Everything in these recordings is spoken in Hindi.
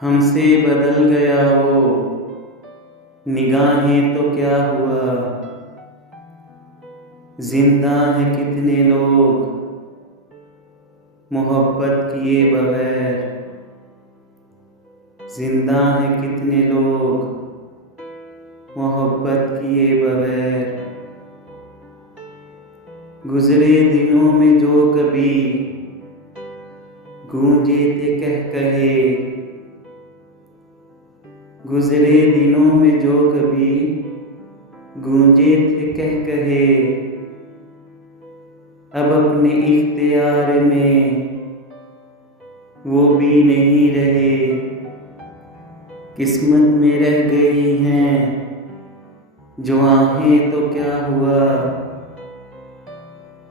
हमसे बदल गया वो निगाहें तो क्या हुआ। जिंदा हैं कितने लोग मोहब्बत किए बगैर। जिंदा हैं कितने लोग मोहब्बत किए बगैर। गुजरे दिनों में जो कभी गूंजे थे कह कहे। गुजरे दिनों में जो कभी गूंजे थे कह कहे। अब अपने इख्तियार में वो भी नहीं रहे। किस्मत में रह गई हैं जो आहें तो क्या हुआ।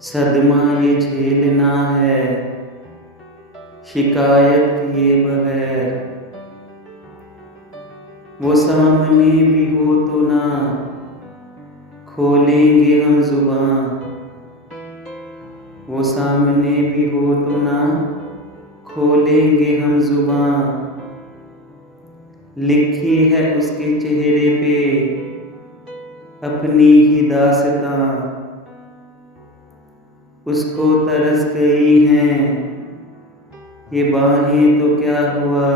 सदमा ये झेलना है शिकायत किए बगैर। वो सामने भी हो तो ना खोलेंगे हम जुबान। वो सामने भी हो तो ना खोलेंगे हम जुबान। लिखी है उसके चेहरे पे अपनी ही दास्तां। उसको तरस गई हैं ये बाहें तो क्या हुआ।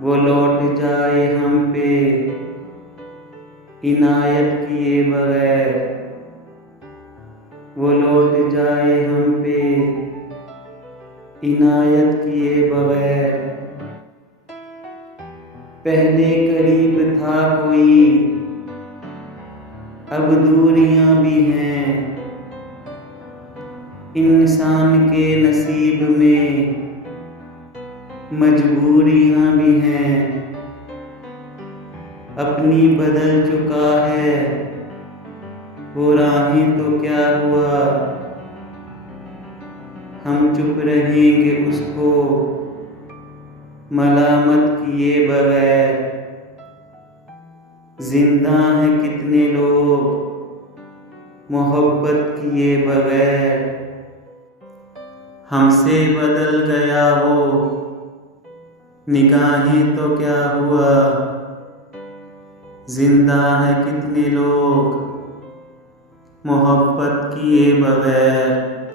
वो लौट जाए हम पे इनायत किए बगैर। वो लौट जाए हम पे इनायत किए बगैर। पहले करीब था कोई अब दूरियां भी हैं। इंसान के नसीब में मजबूरियां भी हैं। अपनी बदल चुका है वो राहें तो क्या हुआ। हम चुप रहेंगे उसको मलामत किए बगैर। जिंदा हैं कितने लोग मोहब्बत किए बगैर। हमसे बदल गया वो निगाहें तो क्या हुआ। जिंदा हैं कितने लोग मोहब्बत किए बगैर।